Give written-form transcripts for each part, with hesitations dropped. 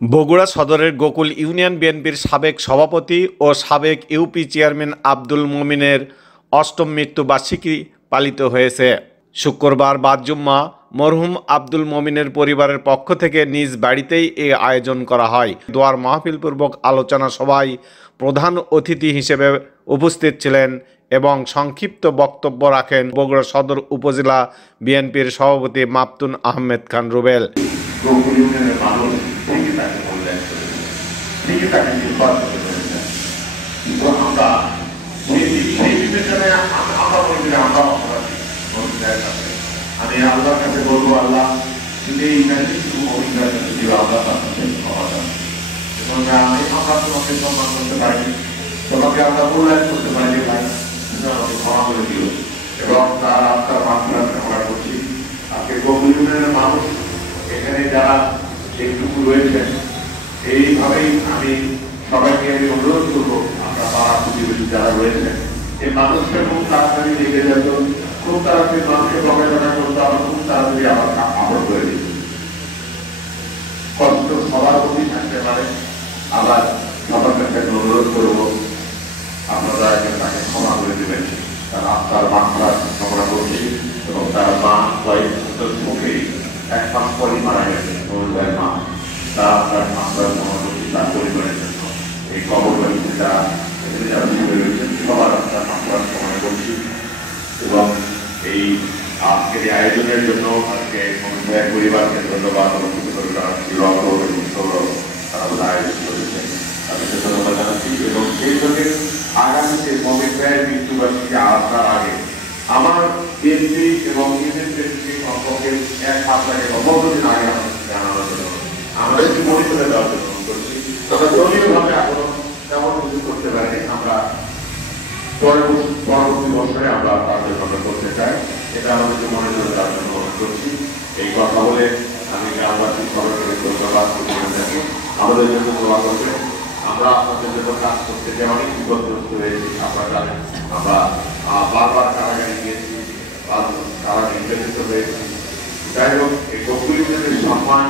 বগুড়া সদরের গোকুল ইউনিয়ন বিএনপির সাবেক সভাপতি ও সাবেক ইউপি চেয়ারম্যান আব্দুল মোমিনের অষ্টম মৃত্যুবার্ষিকী পালিত হয়েছে। শুক্রবার বাদ জুম্মা মরহুম আব্দুল মোমিনের পরিবারের পক্ষ থেকে নিজ বাড়িতেই এই আয়োজন করা হয়। দোয়ার মাহফিলপূর্বক আলোচনা সভায় প্রধান অতিথি হিসেবে উপস্থিত ছিলেন এবং সংক্ষিপ্ত বক্তব্য রাখেন বগুড়া সদর উপজেলা বিএনপির সভাপতি মাপতুন আহমেদ খান রুবেল। আমি আল্লাহর কাছে বলবো, আল্লাহ যদি আমি আমরা তোমাকে সম্মান করতে পারি, তোমাকে আমরা মূল্যায়ন করতে পারি ভাই, আমাকে ক্ষমা করে দিও এবং তার আত্মার মাত্রা কামনা করছি। আজকে গোকুল ইউনিয়নের মানুষ এখানে যারা যেটুকু রয়েছেন, এইভাবেই আমি সবাইকে আমি অনুরোধ করবো, আমরা পাড়া প্রতিবেশী যারা রয়েছেন এই মানুষকে খুব তাড়াতাড়ি লেগে যেত, খুব তাড়াতাড়ি মানুষকে প্রকাশনা করতে আমরা খুব তাড়াতাড়ি আবার আপন করে দিই। কষ্ট সবার প্রতি থাকতে পারে, আবার সবার কাছে অনুরোধ করবো আপনারা তাকে ক্ষমা করে দেবেন। তার আত্মার মাত্রা কামনা করছি এবং তার মা মুখে 1 মাস পরই মারা গেছে, মা তার আত্মার মাত্রার ক্ষমা করছি। তার পরিবারের জন্য এই কবরবাড়িতে যারা রয়েছেন সবার আত্মার মাত্রার কামনা করছি এবং এই আজকের এই আয়োজনের জন্য আজকে পরিবারকে ধন্যবাদ আয়োজন করেছেন, তাদেরকে ধন্যবাদ জানাচ্ছি এবং সেই সঙ্গে আগামীতে মমিন ভাইয়ের মৃত্যুবার্ষিকী আসার আগে আমার বিএনপি এবং কমপক্ষে 1 মাস আগে বা 15 দিন আগে জানানোর জন্য আমাদেরকে মনে করে দেওয়ার জন্য করছি। তবে দলীয়ভাবে এখনো তেমন কিছু করতে পারি, আমরা পরবর্তী বছরে আমরা তাদের কথা করতে চাই, এটা আমাদেরকে মনে করে দেওয়ার জন্য অনুরোধ করছি। এই কথা বলে আমি গ্রামবাসী সবাইকে ধন্যবাদ থাকি, আমাদের জন্য দোয়া করবে। আমরা আপনাদের জন্য কাজ করতে যে অনেক বিপদগ্রস্ত হয়েছি, আপনারা জানেন আমরা বারবার কারাগারে গিয়েছি, তারা নির্যাতিত হয়েছি। যাই হোক, এই গোকুল ইউনিয়নের সম্মান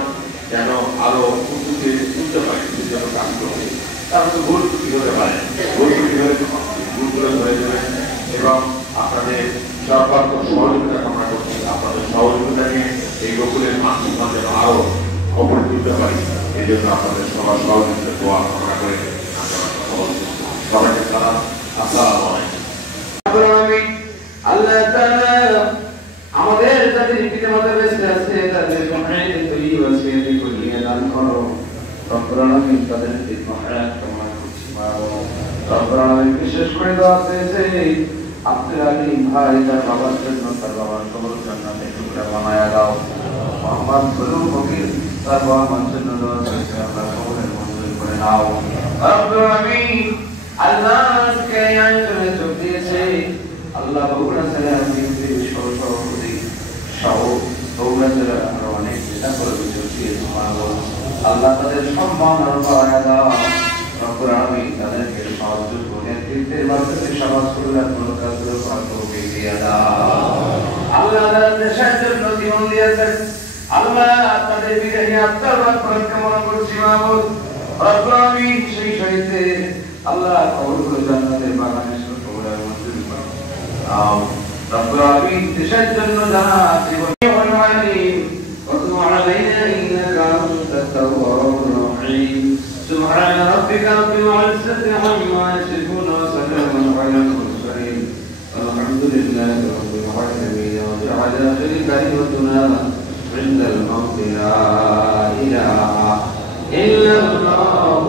যেন আরো উঁচুতে তুলতে পারে, সেই জন্য কাজ করবে। তারপরে ভুল ত্রুটি হতে পারে, ভুল ত্রুটি হলে ভুলগুলো ধরে দেবেন এবং আপনাদের সর্বাত্ম সহযোগিতা কামনা করছি। আপনাদের সহযোগিতা নিয়ে এই গোকুলের মানুষ যেন আরো খবর তুলতে পারি, এই জন্য আপনাদের সবার সহযোগিতা দোয়া কামনা করে সবাইকে সালাম, আসসালামু আলাইকুম। আল্লাহ তাআলা আমাদের যাদের পিতামাতা বেঁচে আছে তাদের মহানের তৈরি ওয়াসিয়াতি করিয়ে দান করো। রব্বুল আলামিন তাদের মহারাত কামনা করছি। রব্বুল আলামিন বিশেষ করে দোয়া চেয়েছে আব্দুল আলিম ভাই তার বাবার জন্য, তার বাবার কবর জান্নাতে টুকরা বানায়া দাও। মোহাম্মদ সুলুম ফকির তার বাবার জন্য দোয়া চেয়েছে, আল্লাহ কবরের মঞ্জুর করে নাও। রব্বুল আলামিন আল্লাহকে আয়োজনে যোগ দিয়েছে, আল্লাহ বগুড়া জেলার বিএনপির সভাপতি সহ বগুড়া জেলার আরো অনেক নেতা কর্মী যোগ দিয়েছে। আল্লাহ তাদের সম্মান আরো বাড়ায়া দাও। রব্বুল আলামিন তাদেরকে সহযোগ নেতৃত্বের মাধ্যমে সমাজ কল্যাণমূলক কাজগুলো করার তৌফিক দিয়ে দাও। আল্লাহ তাদের দেশের জন্য জীবন দিয়েছেন, আল্লাহ তাদের বিদায়ী আত্মার মাগফিরাত কামনা করছি। মাহবুব রব্বুল আলামিন সেই সহিতে আল্লাহ কবরগুলো জান্নাতের বাগানে কবরের মঞ্জুর করুন। রব্বুল আলামিন দেশের জন্য যারা জীবন দিয়েছেন وتب علينا إنك أنت التواب الرحيم سبحان ربك رب العزة عما يصفون وسلام على المرسلين والحمد لله رب العالمين وجعل آخر كلمتنا عند الموت لا إله إلا الله